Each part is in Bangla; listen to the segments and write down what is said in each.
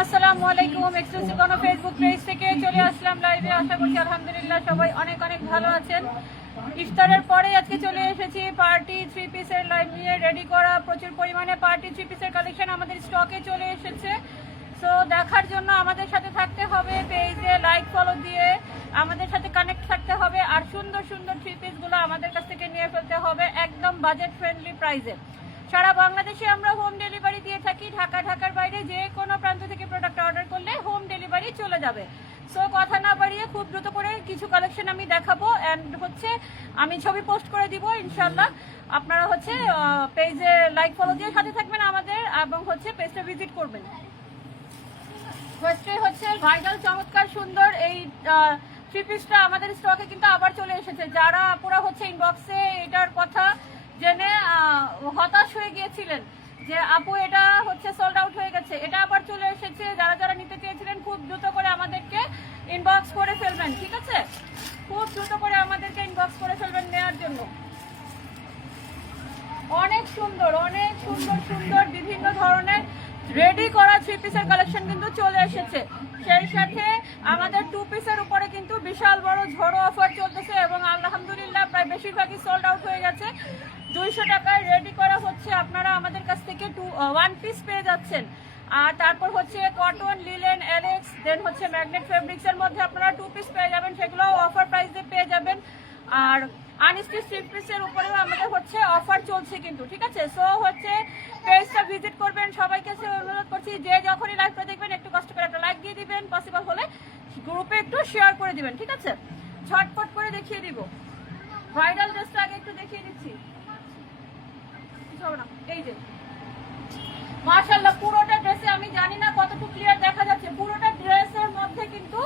আসসালামু আলাইকুম। এক্সক্লুসিভ কোনো ফেসবুক পেজ থেকে চলে আসলাম লাইভে। আশা করছি আলহামদুলিল্লাহ সবাই অনেক অনেক ভালো আছেন। ইফতারের পরে আজকে চলে এসেছি পার্টি থ্রি পিসের লাইভ নিয়ে রেডি করা। প্রচুর পরিমাণে পার্টি থ্রি পিসের কালেকশন আমাদের স্টকে চলে এসেছে। সো দেখার জন্য আমাদের সাথে থাকতে হবে, পেজে লাইক ফলো দিয়ে আমাদের সাথে কানেক্ট থাকতে হবে। আর সুন্দর সুন্দর থ্রি পিসগুলো আমাদের কাছ থেকে নিয়ে ফেলতে হবে একদম বাজেট ফ্রেন্ডলি প্রাইসে। সারা বাংলাদেশে আমরা হোম ডেলিভারি দিয়ে থাকি। ঢাকার বাইরে যে কোনো প্রান্ত থেকে প্রোডাক্ট অর্ডার করলে হোম ডেলিভারি চলে যাবে। সো কথা না বাড়িয়ে খুব দ্রুত করে কিছু কালেকশন আমি দেখাবো অ্যান্ড আমি ছবি পোস্ট করে দিব ইনশাল্লাহ। আপনারা পেজে লাইক ফলো দিয়ে সাথে থাকবেন আমাদের এবং পেজটা ভিজিট করবেন। ভাইরাল চমৎকার সুন্দর এই থ্রি পিসটা আমাদের স্টকে কিন্তু আবার চলে এসেছে। যারা পুরো ইনবক্সে এটার কথা জেনে হতাশ হয়ে গিয়েছিলেন যে আপু এটা সোল্ড আউট হয়ে গেছে, এটা আবার চলে এসেছে। যারা যারা নিতে চেয়েছিলেন খুব দ্রুত করে আমাদেরকে ইনবক্স করে ফেলবেন, ঠিক আছে? খুব দ্রুত করে আমাদেরকে ইনবক্স করে ফেলবেন নেওয়ার জন্য। অনেক সুন্দর সুন্দর বিভিন্ন ধরনের রেডি করা থ্রি পিসের কালেকশন কিন্তু চলে এসেছে। সেই সাথে আমাদের টু পিসের উপরে কিন্তু বিশাল বড় ঝড়ো অফার চলতেছে এবং আলহামদুলিল্লাহ প্রায় বেশিরভাগই সোল্ড আউট হয়ে গেছে। 200 টাকায় রেডি করা আপনারা আমাদের কাছ থেকে ওয়ান পিস পেয়ে যাচ্ছেন। আর তারপর কটন, লিলেন, এলেক্স, দেন ম্যাগনেট ফেব্রিক্স এর মধ্যে আপনারা টু পিস পেয়ে যাবেন, সেগুলো অফার প্রাইসে পেয়ে যাবেন। আর আনস্টিচ থ্রি পিসের উপরেও আমাদের অফার চলছে কিন্তু, ঠিক আছে? সো পেজটা ভিজিট করবেন। সবাইকে অনুরোধ করছি যে যখনই লাইভটা দেখবেন একটু কষ্ট করে একটা লাইক দিয়ে দিবেন, পসিবল হলে গ্রুপে একটু শেয়ার করে দিবেন, ঠিক আছে? ঝটপট করে দেখিয়ে দিব। ভাইরাল ড্রেসটা আগে একটু দেখিয়ে দিচ্ছি। এই যে মাশাআল্লাহ পুরোটা ড্রেসে আমি জানি না কতটুকু ক্লিয়ার দেখা যাচ্ছে, পুরোটা ড্রেসের মধ্যে কিন্তু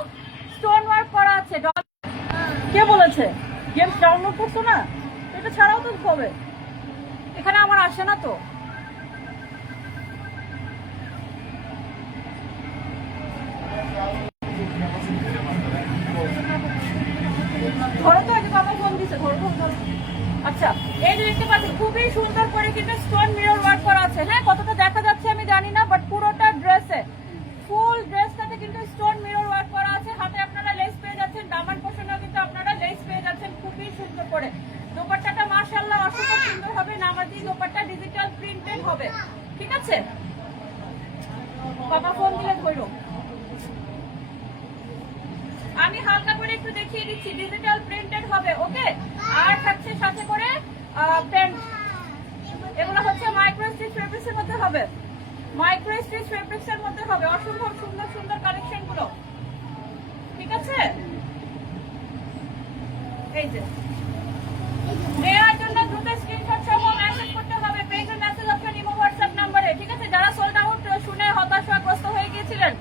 স্টোন ওয়ার্ক করা আছে। কে বলেছে গেমস ডাউনলোড করছো না? এটা ছাড়াও তো হবে, এখানে আমার আসে না তো। ধরো তো আগে বাবা ফোন দিছে, ধরো। আচ্ছা, এই যে দেখতে পাচ্ছি খুবই সুন্দর করে কিন্তু স্টোন মিরর ওয়ার্ক করা আছে। হ্যাঁ, কতটা দেখা যাচ্ছে আমি জানি না, বাট পুরোটা ড্রেসে ফুল ড্রেসটাতে কিন্তু স্টোন মিরর ওয়ার্ক করা আছে। হাতে আপনারা লেস পেয়ে যাচ্ছেন, দামান পোষণেও কিন্তু আপনারা লেস পেয়ে যাচ্ছেন খুবই সুন্দর করে। দোপাট্টাটা মাশাআল্লাহ অসম্ভব সুন্দর হবে, নামাজি দোপাট্টা, ডিজিটাল প্রিন্টেড হবে, ঠিক আছে? বাবা ফোন দিলে ধরো। আমি হালকা করে একটু দেখিয়ে দিচ্ছি, ডিজিটাল প্রিন্টেড হবে, ওকে? আর থাকছে সাথে করে প্যান্ট। এগুলো মাইক্রো স্টিচ ফেব্রিক্স এর মধ্যে হবে, মাইক্রো স্টিচ ফেব্রিক্স এর মধ্যে হবে। অসম্ভব সুন্দর সুন্দর কালেকশন গুলো, ঠিক আছে? এই যে নেওয়ার জন্য দ্রুত স্ক্রিনশট সহ মেসেজ করতে হবে। পেজে মেসেজ অপশন ইমো হোয়াটসঅ্যাপ নম্বরে, ঠিক আছে? যারা সোল্ড আউট শুনে হতাশাগ্রস্ত হয়ে গিয়েছিলেন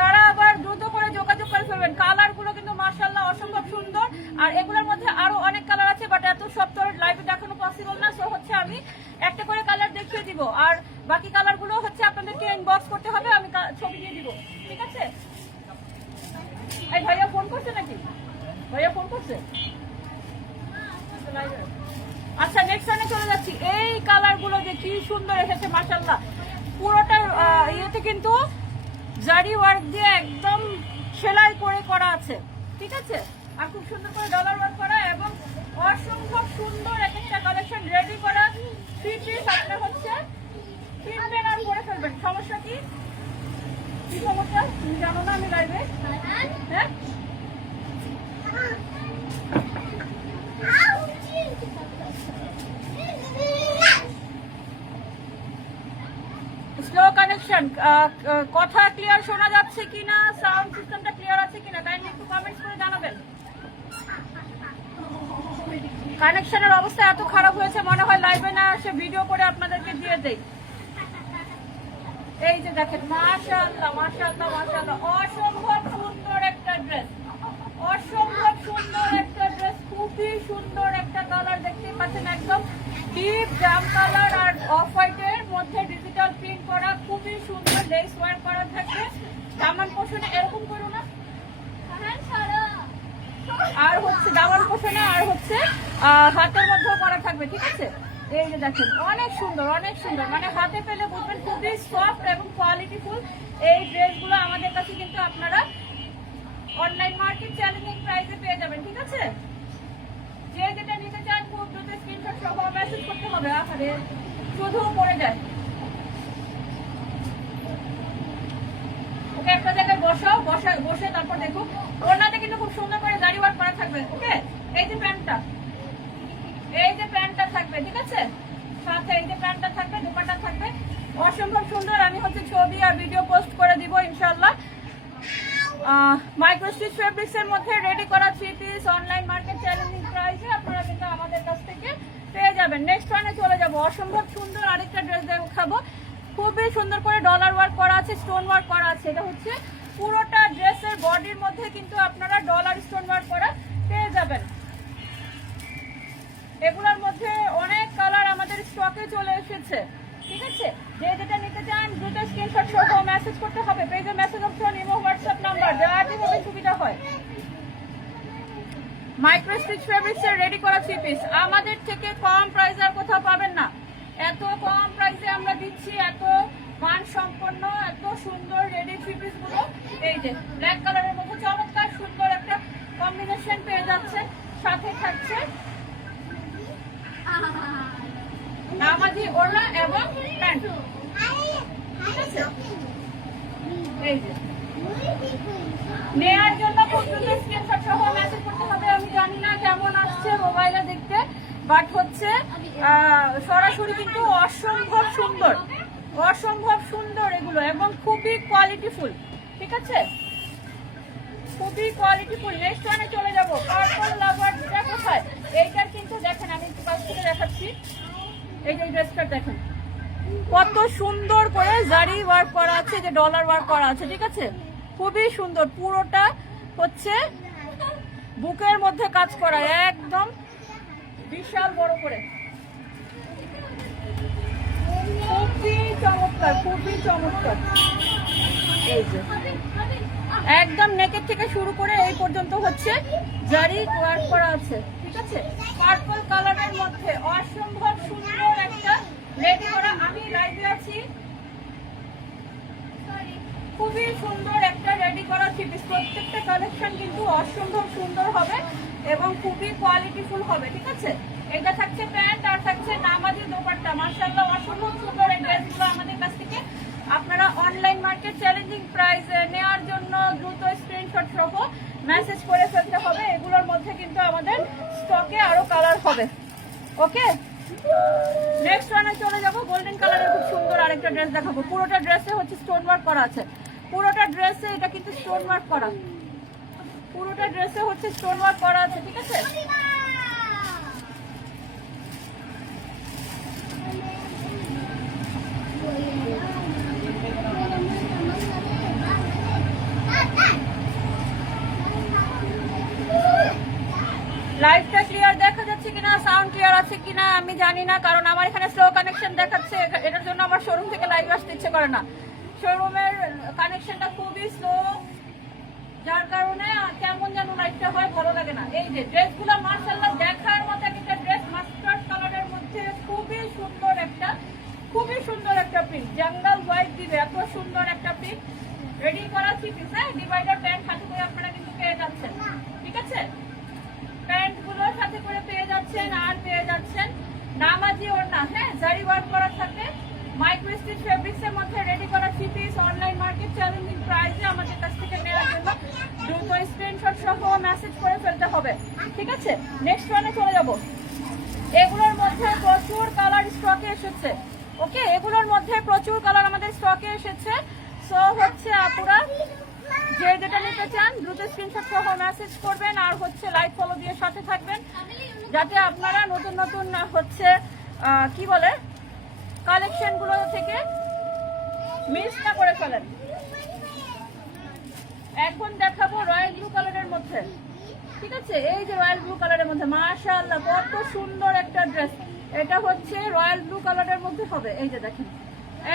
তারা আবার দ্রুত করে যোগাযোগ করে ফেলবেন। কালার গুলো কিন্তু মাশাআল্লাহ অসম্ভব সুন্দর। আর এগুলোর মধ্যে আরো অনেক কালার আছে, বাট এত সব তো লাইভে দেখানো পসিবল না। সো আমি একটা করে কালার দেখিয়ে দিব, আর বাকি কালার গুলো আপনাদেরকে ইনবক্স করতে হবে, আমি ছবি দিয়ে দিব, ঠিক আছে? এই ভাইয়া ফোন করছে নাকি? ভাইয়া ফোন করছে? আচ্ছা, নেক্সট টাইমে চলে যাচ্ছি। এই কালার গুলো যে কি সুন্দর এসেছে মাশাআল্লাহ। পুরোটা ইয়েতে কিন্তু জারি ওয়ার্ক দিয়ে একদম সেলাই করে করা আছে, ঠিক আছে? আর খুব সুন্দর করে ডলার ওয়ার্ক করা এবং অসম্ভব সুন্দর একটা কালেকশন রেডি করা থ্রি পিস। আপনার কিনবেন আর করে ফেলবেন। সমস্যা কি সমস্যা তুমি জানো না? আমি লাইভে, হ্যাঁ স্লো কানেকশন। কথা ক্লিয়ার শোনা যাচ্ছে কিনা, সাউন্ড সিস্টেমটা ক্লিয়ার আছে কিনা কাইন্ডলি একটু কমেন্টস করে জানাবেন। কানেকশনের অবস্থা এত খারাপ হয়েছে, মনে হয় লাইভে না আসে ভিডিও করে আপনাদেরকে দিয়ে দেই। এই যে দেখেন মাশাআল্লাহ মাশাআল্লাহ মাশাআল্লাহ অসম্ভব সুন্দর একটা ড্রেস, অসম্ভব সুন্দর একটা ড্রেস। খুবই সুন্দর একটা কালার দেখতে পাচ্ছেন, একদম ডিপ জাম কালার আর অফ হোয়াইটের মধ্যে ডিজিটাল প্রিন্ট করা, খুবই সুন্দর লেস ওয়ার্ক করা থাকবে। দামান পোষণে এরকম করো না, আর দামান পোষণে আর হাতের মধ্যেও করা থাকবে, ঠিক আছে? এই যে দেখেন অনেক সুন্দর, অনেক সুন্দর, মানে হাতে পেলে বুঝবেন খুবই সফট এবং কোয়ালিটিফুল। এই ড্রেসগুলো আমাদের কাছে কিন্তু আপনারা অনলাইন মার্কেট চ্যালেঞ্জিং প্রাইসে পেয়ে যাবেন, ঠিক আছে? যে যেটা নিতে চান খুব দ্রুত স্ক্রিনশট সহ মেসেজ করতে হবে। আরে শুধু পড়ে যায়। ওকে, একটা জায়গায় বসাও, বসে তারপর দেখো। ওনাতে কিন্তু খুব সুন্দর করে দাড়ি ওয়ার্ক করা থাকবে। ওকে, এই যে প্যান্টটা, এই যে প্যান্টটা থাকবে, ঠিক আছে? সাথে এই যে প্যান্টটা থাকবে, দোপাট্টা থাকবে, অসম্ভব সুন্দর। আমি হচ্ছে ছবি আর ভিডিও পোস্ট করে দিব ইনশাআল্লাহ। মাইক্রো স্টিচ ফেব্রিক্স এর মধ্যে রেডি করা 3 পিস অনলাইন মার্কেট চ্যালেঞ্জিং প্রাইসে আপনারা কিন্তু আমাদের কাছ থেকে পেয়ে যাবেন। নেক্সট ওয়ানে চলে যাব। অসম্ভব সুন্দর আরেকটা ড্রেস দেখাবো, খুবই সুন্দর করে ডলার ওয়ার্ক করা আছে, স্টোন ওয়ার্ক করা আছে। এটা হচ্ছে পুরোটা ড্রেসের বডির মধ্যে কিন্তু আপনারা ডলার স্টোন ওয়ার্ক করা পেয়ে যাবেন। এগুলোর মধ্যে অনেক কালার আমাদের স্টকে চলে এসেছে, ঠিক আছে? যে যেটা নিতে চান দ্রুত স্ক্রিনশট সহ মেসেজ করতে হবে। পেজে message option, imo, WhatsApp number দেওয়া আছে, খুবই সুবিধা হয়। মাইক্রো স্টিচ ফেব্রিক্স এর রেডি করা 3 পিস আমাদের থেকে কম প্রাইসে আর কোথাও পাবেন না। এত কম প্রাইসে আমরা দিচ্ছি, এত মান সম্পন্ন, এত সুন্দর রেডি 3 পিস গুলো। এই যে ব্ল্যাক কালারের মধ্যে চমৎকার সুন্দর একটা কম্বিনেশন পেয়ে যাচ্ছে, সাথে থাকছে নামাজি ওড়না এবং প্যান্ট, ঠিক আছে? এই যে নেয়ার জন্য খুব দ্রুত স্ক্রিনশট সহ মেসেজ করতে হবে। আমি জানি না কেমন আসছে মোবাইলে দেখতে, বাট হচ্ছে সরাসরি কিন্তু অসম্ভব সুন্দর, অসম্ভব সুন্দর এগুলো, এবং খুবই কোয়ালিটিফুল, ঠিক আছে? খুবই কোয়ালিটিফুল। নেক্সট ওয়ানে চলে যাব। পার্পল লাভার যেটা কোথায়, এইটার কিন্তু দেখেন আমি একটু কাছ থেকে দেখাচ্ছি। এই যে ড্রেসটা দেখেন কত সুন্দর করে জারি ওয়ার্ক করা আছে, যে ডলার ওয়ার্ক করা আছে, ঠিক আছে? খুবই সুন্দর। পুরোটা হচ্ছে বুকের মধ্যে কাজ করা, একদম বিশাল বড় করে, খুবই চমৎকার, খুবই চমৎকার। এই যে একদম নেকের থেকে শুরু করে এই পর্যন্ত হচ্ছে জারি ওয়ার্ক করা আছে, ঠিক আছে? পার্পল কালারের মধ্যে অসম্ভব সুন্দর একটা রেডি করা। আমি লাইভে আছি, খুবই সুন্দর একটা রেডি করা 3 পিস। প্রত্যেকটা কালেকশন কিন্তু অসম্ভব সুন্দর হবে এবং খুবই কোয়ালিটিফুল হবে, ঠিক আছে? এটা থাকছে প্যান্ট আর থাকছে নামাজি দোপাট্টা। মাশাআল্লাহ অসম্ভব সুন্দর এই ড্রেসগুলো আমাদের কাছ থেকে আপনারা অনলাইন মার্কেট চ্যালেঞ্জিং প্রাইস নেওয়ার জন্য দ্রুত স্ক্রিনশট সহ মেসেজ করে ফেলতে হবে। এগুলোর মধ্যে কিন্তু আমাদের স্টকে আরো কালার হবে। ওকে, নেক্সট ওয়ানে চলে যাব। গোল্ডেন কালারের খুব সুন্দর আরেকটা ড্রেস দেখাবো। পুরোটা ড্রেসে হচ্ছে স্টোন ওয়ার্ক করা আছে, পুরোটা ড্রেসে এটা কিন্তু স্টোন ওয়ার্ক করা, পুরোটা ড্রেসে হচ্ছে স্টোন ওয়ার্ক করা আছে, ঠিক আছে? লাইভটা ক্লিয়ার দেখা যাচ্ছে কিনা, সাউন্ড ক্লিয়ার আছে কিনা আমি জানি না, কারণ আমার এখানে স্লো কানেকশন দেখাচ্ছে। এটার জন্য আমার শোরুম থেকে লাইভ আসতে ইচ্ছে করে না, শোরুমের কানেকশনটা খুবই স্লো, যার কারণে কেমন যেন লাইভটা হয়, ভালো লাগে না। এই যে ড্রেসগুলো মাশাআল্লাহ দেখার মতো একটা ড্রেস, মাস্টার্ড কালারের মধ্যে খুবই সুন্দর একটা, খুবই সুন্দর একটা প্রিন্ট, জঙ্গল হোয়াইট দিবে, এত সুন্দর একটা প্রিন্ট রেডি করা 3 পিস। হ্যাঁ, ডিভাইডার প্যান্ট সাথে করে আপনারা কিন্তু পেয়ে যাচ্ছেন, ঠিক আছে? প্যান্ট গুলো সাথে করে পেয়ে যাচ্ছেন, আর পেয়ে যাচ্ছেন নামাজি ওড়না। হ্যাঁ, জারি ওয়ার্ক করা থাকে, মাইক্রো স্টিচ ফেব্রিক্স এর মধ্যে রেডি করা 3 পিস অনলাইন মার্কেট চ্যালেঞ্জিং প্রাইসে আমাদের কাছ থেকে নেওয়ার জন্য দ্রুত স্ক্রিনশট সহ মেসেজ করে ফেলতে হবে, ঠিক আছে? নেক্সট ওয়ানে চলে যাব। এগুলোর মধ্যে প্রচুর কালার স্টকে এসেছে। ওকে, এগুলোর মধ্যে প্রচুর কালার আমাদের স্টকে এসেছে। সো হচ্ছে আপুরা যে যেটা নিতে চান দ্রুত স্ক্রিনশট সহ মেসেজ করবেন, আর হচ্ছে লাইক ফলো দিয়ে সাথে থাকবেন, যাতে আপনারা নতুন নতুন হচ্ছে কি বলে কালেকশন গুলো থেকে মিস না করে ফেলেন। এখন দেখাবো রয়্যাল ব্লু কালারের মধ্যে, ঠিক আছে? এই যে রয়্যাল ব্লু কালারের মধ্যে মাশাআল্লাহ কত সুন্দর একটা ড্রেস। এটা হচ্ছে রয়্যাল ব্লু কালারের মধ্যে হবে। এই যে দেখেন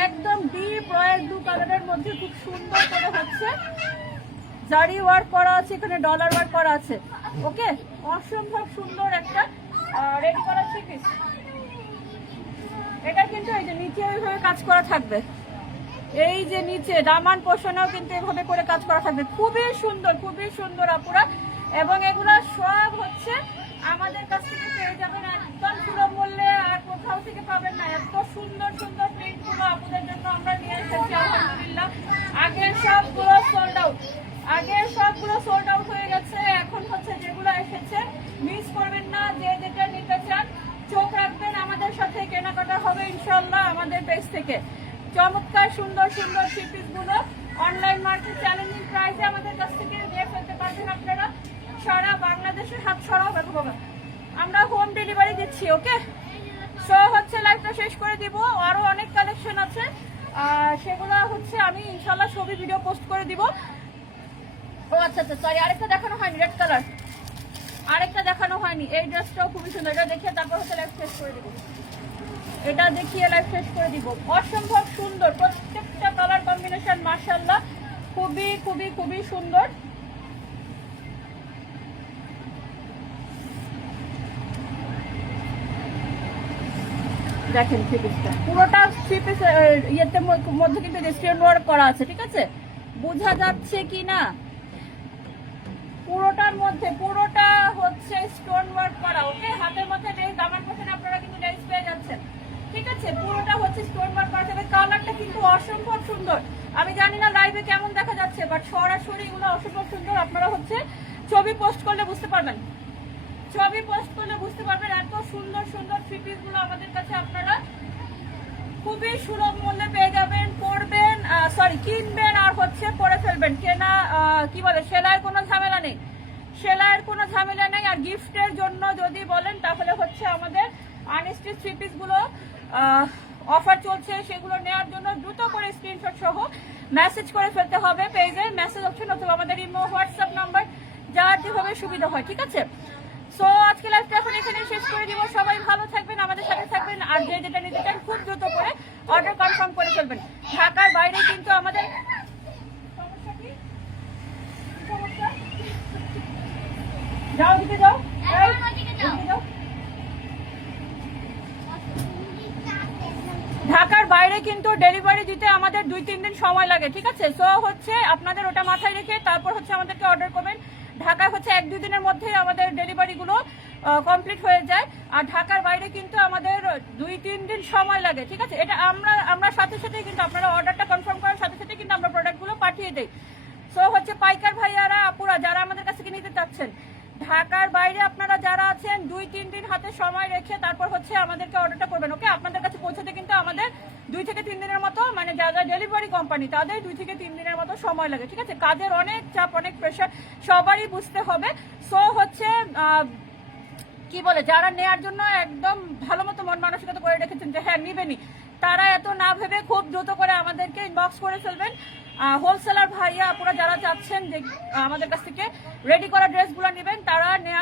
একদম ডিপ রয়্যাল ব্লু কালারের মধ্যে খুব সুন্দর করে হচ্ছে জারি ওয়ার্ক করা আছে, এখানে ডলার ওয়ার্ক করা আছে। ওকে, অসম্ভব সুন্দর একটা রেডি করা 3 পিস। কিন্তু এই যে নিচে এইভাবে কাজ করা থাকবে, এই যে নিচে দামান পোষণেও কিন্তু এভাবে করে কাজ করা থাকবে। খুবই সুন্দর আপুরা, এবং এগুলো সব হচ্ছে আমাদের কাছ থেকে পেয়ে যাবেন একদম সুলভ মূল্যে, আর কোথাও থেকে পাবেন না। এত সুন্দর প্রিন্ট গুলো আপনাদের জন্য আমরা নিয়ে এসেছি আলহামদুলিল্লাহ। আগের সবগুলো সোল্ড আউট হয়ে গেছে। এখন হচ্ছে যেগুলো এসেছে মিস করবেন না, যে যেটা নিতে চান চোখ রাখবেন, আমাদের সাথে কেনাকাটা হবে ইনশাল্লাহ আমাদের পেজ থেকে। চমৎকার সুন্দর থ্রি পিস গুলো অনলাইন মার্কেট চ্যালেঞ্জিং প্রাইসে আমাদের কাছ থেকে নিয়ে ফেলতে পারবেন আপনারা। সারা বাংলাদেশে হাত ছড়াও বাবা, আমরা হোম ডেলিভারি দিচ্ছি। ওকে, সো হচ্ছে লাইভটা শেষ করে দিব। আরো অনেক কালেকশন আছে, সেগুলো হচ্ছে আমি ইনশাল্লাহ ছবি ভিডিও পোস্ট করে দিব। ও আচ্ছা সরি, আরেকটা দেখানো হয়নি, রেড কালার আরেকটা দেখানো হয়নি। এই ড্রেসটাও খুবই সুন্দর, এটা দেখিয়ে তারপর হচ্ছে লাইভ শেষ করে দিব। এটা দেখিয়ে লাইভ শেষ করে দিব। অসম্ভব সুন্দর, প্রত্যেকটা কালার কম্বিনেশন মাশাআল্লাহ খুবই সুন্দর। দেখেন থ্রি পিসটা, পুরোটা থ্রি পিস ইয়েতে মধ্যে কিন্তু স্টোন ওয়ার্ক করা আছে, ঠিক আছে? বোঝা যাচ্ছে কি না? পুরোটার মধ্যে পুরোটা হচ্ছে স্টোন ওয়ার্ক করা। ওকে, হাতের মধ্যে লেস, দামান পোষণে আপনারা কিন্তু লেস পেয়ে যাচ্ছেন, ঠিক আছে? পুরোটা হচ্ছে স্টোন ওয়ার্ক করা থাকবে। কালারটা কিন্তু অসম্ভব সুন্দর। আমি জানি না লাইভে কেমন দেখা যাচ্ছে, বাট সরাসরি এগুলো অসম্ভব সুন্দর। আপনারা হচ্ছে ছবি পোস্ট করলে বুঝতে পারবেন, এত সুন্দর থ্রি পিস গুলো আমাদের কাছে আপনারা খুবই সুলভ মূল্যে পেয়ে যাবেন। পরবেন, কিনবেন আর হচ্ছে পরে ফেলবেন। কেনা কি বলে, সেলাইয়ের কোনো ঝামেলা নেই। আর গিফটের জন্য যদি বলেন তাহলে হচ্ছে আমাদের আনস্টিচ থ্রি পিস গুলো অফার চলছে, সেগুলো নেওয়ার জন্য দ্রুত করে স্ক্রিনশট সহ মেসেজ করে ফেলতে হবে পেজের মেসেজ অপশন অথবা আমাদের ইমো হোয়াটসঅ্যাপ নাম্বার, যার যেভাবে সুবিধা হয়, ঠিক আছে? সো আজকে লাইভটা এখন এখানে শেষ করে দিব। সবাই ভালো থাকবেন, আমাদের সাথে থাকবেন, আর যে যেটা নিতে চান খুব দ্রুত করে অর্ডার কনফার্ম করে ফেলবেন। ঢাকার বাইরে কিন্তু আমাদের ঢাকার বাইরে কিন্তু ডেলিভারি দিতে আমাদের 2-3 দিন সময় লাগে, ঠিক আছে? সো হচ্ছে আপনাদের ওটা মাথায় রেখে তারপর হচ্ছে আমাদেরকে অর্ডার করবেন। ঢাকায় হচ্ছে 1-2 দিনের মধ্যে আমাদের ডেলিভারি গুলো কমপ্লিট হয়ে যায়, আর ঢাকার বাইরে কিন্তু আমাদের 2-3 দিন সময় লাগে, ঠিক আছে? এটা আমরা সাথে কিন্তু আপনারা অর্ডারটা কনফার্ম করার সাথে কিন্তু আমরা প্রোডাক্টগুলো পাঠিয়ে দেই। সো হচ্ছে পাইকার ভাইয়ারা আপুরা যারা আমাদের কাছ থেকে নিতে চাচ্ছেন, ঢাকার বাইরে আপনারা যারা আছেন 2-3 দিন হাতে সময় রেখে তারপর হচ্ছে আমাদেরকে অর্ডারটা করবেন। ওকে, আপনাদের কাছে পৌঁছতে কিন্তু আমাদের 2-3 দিনের মতো, মানে যারা ডেলিভারি কোম্পানি তাদের 2-3 দিনের মতো সময় লাগে, ঠিক আছে? কাজের অনেক চাপ, অনেক প্রেশার সবারই বুঝতে হবে। সো হচ্ছে কি বলে, যারা নেয়ার জন্য একদম ভালো মতো মন মানসিকতা করে রেখেছেন যে হ্যাঁ নিবেনি, তারা এত না ভেবে খুব দ্রুত করে আমাদেরকে ইনবক্স করে ফেলবেন। হোলসেলার ভাইয়া আপুরা যারা চাচ্ছেন যে আমাদের কাছ থেকে রেডি করা ড্রেসগুলো নেবেন, তারা নেওয়া